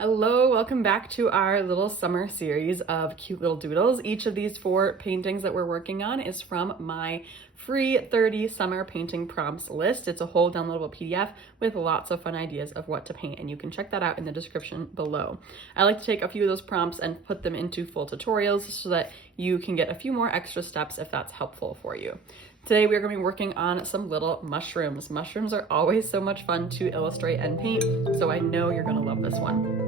Hello, welcome back to our little summer series of cute little doodles. Each of these 4 paintings that we're working on is from my free 30 summer painting prompts list. It's a whole downloadable PDF with lots of fun ideas of what to paint, and you can check that out in the description below. I like to take a few of those prompts and put them into full tutorials so that you can get a few more extra steps if that's helpful for you. Today we are going to be working on some little mushrooms. Mushrooms are always so much fun to illustrate and paint, so I know you're going to love this one.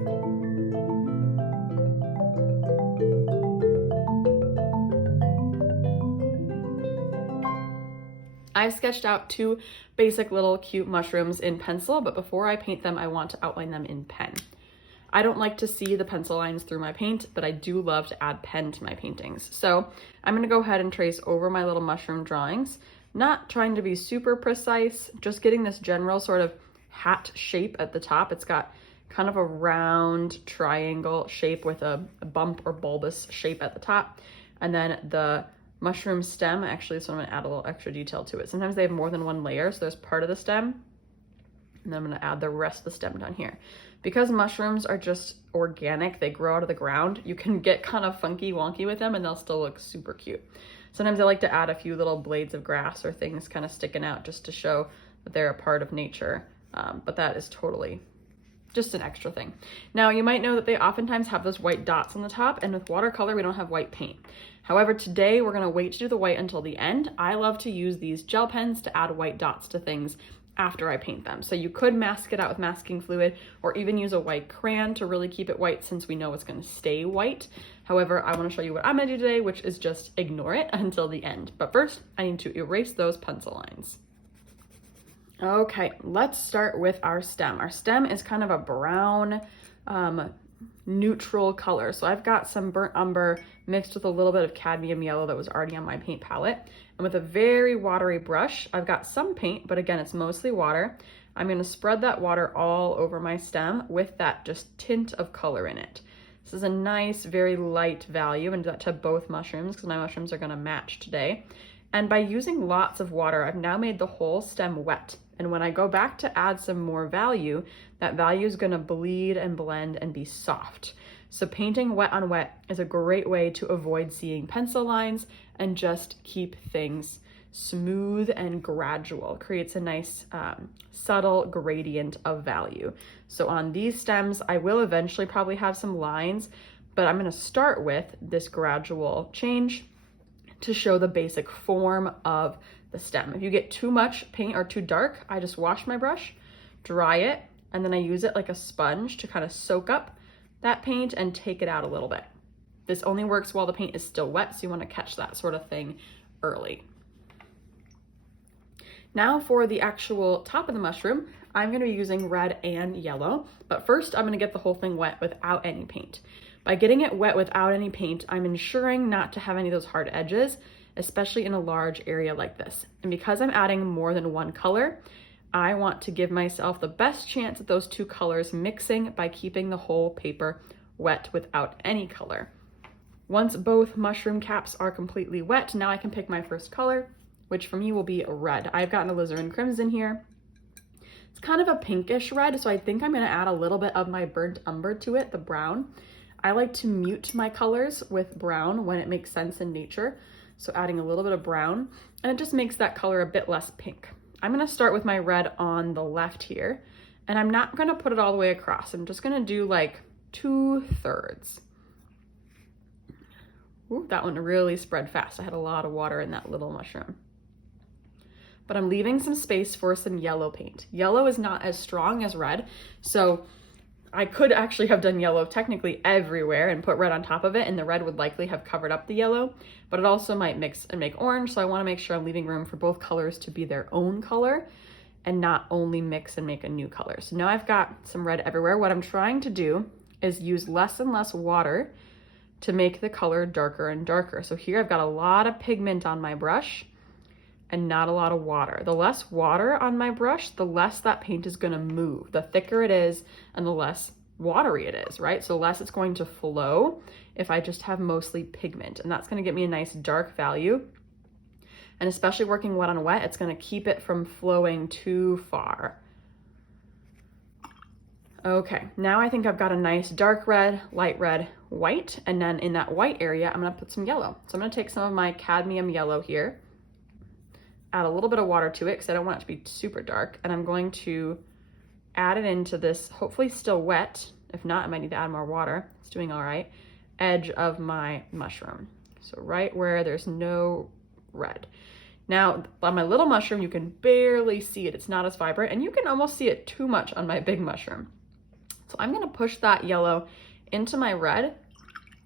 I've sketched out 2 basic little cute mushrooms in pencil, but before I paint them, I want to outline them in pen. I don't like to see the pencil lines through my paint, but I do love to add pen to my paintings. So I'm gonna go ahead and trace over my little mushroom drawings, not trying to be super precise, just getting this general sort of hat shape at the top. It's got kind of a round triangle shape with a bump or bulbous shape at the top. And then the mushroom stem, actually, so I'm gonna add a little extra detail to it. Sometimes they have more than one layer, so there's part of the stem, and then I'm gonna add the rest of the stem down here. Because mushrooms are just organic, they grow out of the ground, you can get kind of funky wonky with them and they'll still look super cute. Sometimes I like to add a few little blades of grass or things kind of sticking out just to show that they're a part of nature, but that is totally just an extra thing. Now, you might know that they oftentimes have those white dots on the top, and with watercolor, we don't have white paint. However, today we're gonna wait to do the white until the end. I love to use these gel pens to add white dots to things after I paint them. So you could mask it out with masking fluid or even use a white crayon to really keep it white since we know it's gonna stay white. However, I wanna show you what I'm gonna do today, which is just ignore it until the end. But first, I need to erase those pencil lines. Okay, let's start with our stem. Our stem is kind of a brown, neutral color. So I've got some burnt umber mixed with a little bit of cadmium yellow that was already on my paint palette. And with a very watery brush, I've got some paint, but again, it's mostly water. I'm gonna spread that water all over my stem with that just tint of color in it. This is a nice, very light value, and do that to both mushrooms because my mushrooms are gonna match today. And by using lots of water, I've now made the whole stem wet. And when I go back to add some more value, that value is gonna bleed and blend and be soft. So painting wet on wet is a great way to avoid seeing pencil lines and just keep things smooth and gradual. Creates a nice subtle gradient of value. So on these stems, I will eventually probably have some lines, but I'm gonna start with this gradual change to show the basic form of the stem. If you get too much paint or too dark, I just wash my brush, dry it, and then I use it like a sponge to kind of soak up that paint and take it out a little bit. This only works while the paint is still wet, so you want to catch that sort of thing early. Now for the actual top of the mushroom, I'm going to be using red and yellow, but first I'm going to get the whole thing wet without any paint. By getting it wet without any paint, I'm ensuring not to have any of those hard edges, especially in a large area like this. And because I'm adding more than one color, I want to give myself the best chance at those 2 colors mixing by keeping the whole paper wet without any color. Once both mushroom caps are completely wet, now I can pick my first color, which for me will be red. I've gotten alizarin crimson here. It's kind of a pinkish red, so I think I'm gonna add a little bit of my burnt umber to it, the brown. I like to mute my colors with brown when it makes sense in nature. So adding a little bit of brown, and it just makes that color a bit less pink. I'm gonna start with my red on the left here, and I'm not gonna put it all the way across. I'm just gonna do like 2/3. Ooh, that one really spread fast. I had a lot of water in that little mushroom. But I'm leaving some space for some yellow paint. Yellow is not as strong as red, so I could actually have done yellow technically everywhere and put red on top of it, and the red would likely have covered up the yellow, but it also might mix and make orange, so I wanna make sure I'm leaving room for both colors to be their own color and not only mix and make a new color. So now I've got some red everywhere. What I'm trying to do is use less and less water to make the color darker and darker. So here I've got a lot of pigment on my brush and not a lot of water. The less water on my brush, the less that paint is gonna move. The thicker it is and the less watery it is, right? So less it's going to flow if I just have mostly pigment, and that's gonna get me a nice dark value. And especially working wet on wet, it's gonna keep it from flowing too far. Okay, now I think I've got a nice dark red, light red, white, and then in that white area, I'm gonna put some yellow. So I'm gonna take some of my cadmium yellow here, add a little bit of water to it because I don't want it to be super dark, and I'm going to add it into this, hopefully still wet. If not, I might need to add more water. It's doing all right. Edge of my mushroom. So right where there's no red. Now, on my little mushroom, you can barely see it. It's not as vibrant, and you can almost see it too much on my big mushroom. So I'm gonna push that yellow into my red,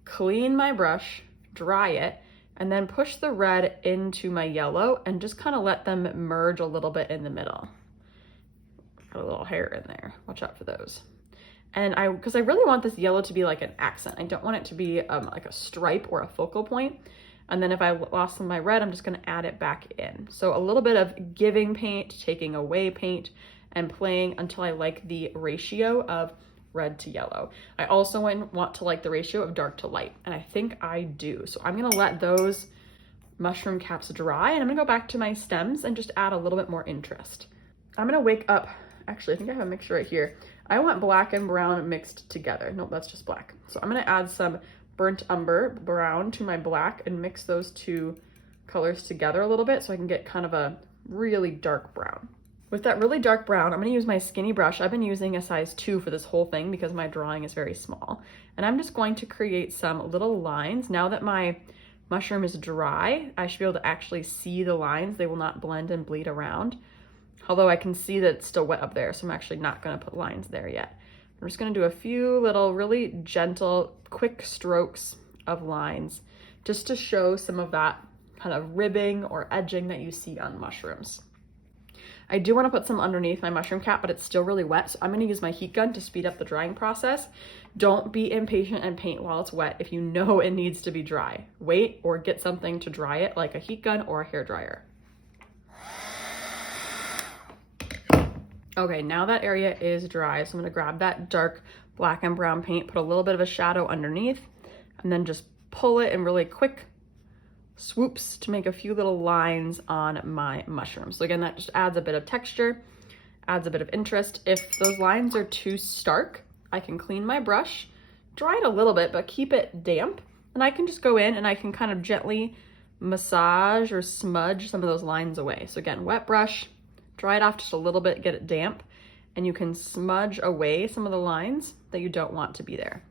clean my brush, dry it, and then push the red into my yellow and just kind of let them merge a little bit in the middle. Got a little hair in there, watch out for those. And because I really want this yellow to be like an accent. I don't want it to be like a stripe or a focal point. And then if I lost some of my red, I'm just gonna add it back in. So a little bit of giving paint, taking away paint, and playing until I like the ratio of red to yellow. I also want to like the ratio of dark to light, and I think I do. So I'm gonna let those mushroom caps dry, and I'm gonna go back to my stems and just add a little bit more interest. I'm gonna wake up, actually, I think I have a mixture right here. I want black and brown mixed together. Nope, that's just black. So I'm gonna add some burnt umber brown to my black and mix those two colors together a little bit so I can get kind of a really dark brown. With that really dark brown, I'm gonna use my skinny brush. I've been using a size 2 for this whole thing because my drawing is very small. And I'm just going to create some little lines. Now that my mushroom is dry, I should be able to actually see the lines. They will not blend and bleed around. Although I can see that it's still wet up there, so I'm actually not gonna put lines there yet. I'm just gonna do a few little really gentle, quick strokes of lines just to show some of that kind of ribbing or edging that you see on mushrooms. I do want to put some underneath my mushroom cap, but it's still really wet, so I'm going to use my heat gun to speed up the drying process. Don't be impatient and paint while it's wet if you know it needs to be dry. Wait or get something to dry it, like a heat gun or a hair dryer. Okay, now that area is dry, so I'm going to grab that dark black and brown paint, put a little bit of a shadow underneath, and then just pull it in really quick swoops to make a few little lines on my mushroom. So again, that just adds a bit of texture, adds a bit of interest. If those lines are too stark, I can clean my brush, dry it a little bit, but keep it damp. And I can just go in and I can kind of gently massage or smudge some of those lines away. So again, wet brush, dry it off just a little bit, get it damp, and you can smudge away some of the lines that you don't want to be there.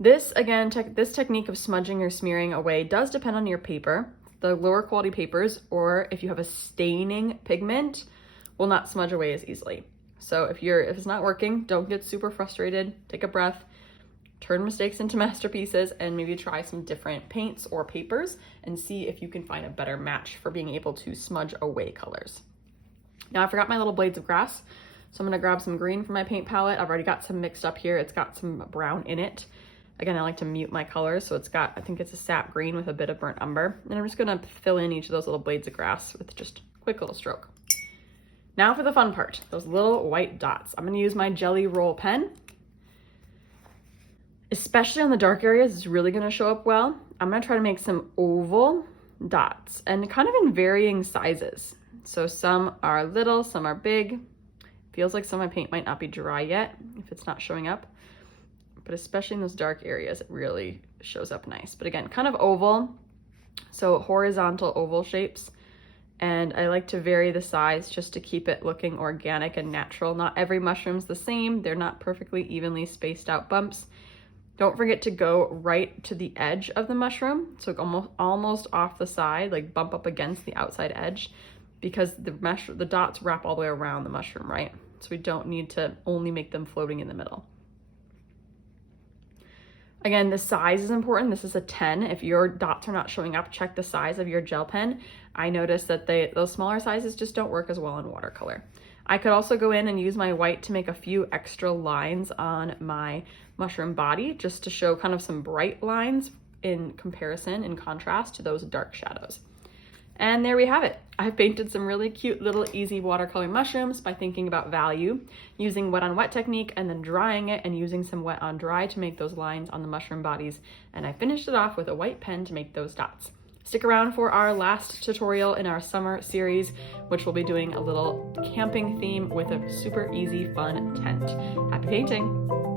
This, again, this technique of smudging or smearing away does depend on your paper. The lower quality papers, or if you have a staining pigment, will not smudge away as easily. So if it's not working, don't get super frustrated, take a breath, turn mistakes into masterpieces, and maybe try some different paints or papers and see if you can find a better match for being able to smudge away colors. Now I forgot my little blades of grass, so I'm gonna grab some green from my paint palette. I've already got some mixed up here. It's got some brown in it. Again, I like to mute my colors, so it's got, I think it's a sap green with a bit of burnt umber. And I'm just gonna fill in each of those little blades of grass with just a quick little stroke. Now for the fun part, those little white dots. I'm gonna use my Jelly Roll pen. Especially on the dark areas, it's really gonna show up well. I'm gonna try to make some oval dots and kind of in varying sizes. So some are little, some are big. Feels like some of my paint might not be dry yet if it's not showing up. But especially in those dark areas, it really shows up nice. But again, kind of oval, so horizontal oval shapes. And I like to vary the size just to keep it looking organic and natural. Not every mushroom's the same. They're not perfectly evenly spaced out bumps. Don't forget to go right to the edge of the mushroom. So almost off the side, like bump up against the outside edge, because the dots wrap all the way around the mushroom, right? So we don't need to only make them floating in the middle. Again, the size is important. This is a 10. If your dots are not showing up, check the size of your gel pen. I noticed that those smaller sizes just don't work as well in watercolor. I could also go in and use my white to make a few extra lines on my mushroom body, just to show kind of some bright lines in comparison, in contrast to those dark shadows. And there we have it. I've painted some really cute little easy watercolor mushrooms by thinking about value, using wet on wet technique and then drying it and using some wet on dry to make those lines on the mushroom bodies. And I finished it off with a white pen to make those dots. Stick around for our last tutorial in our summer series, which will be doing a little camping theme with a super easy, fun tent. Happy painting!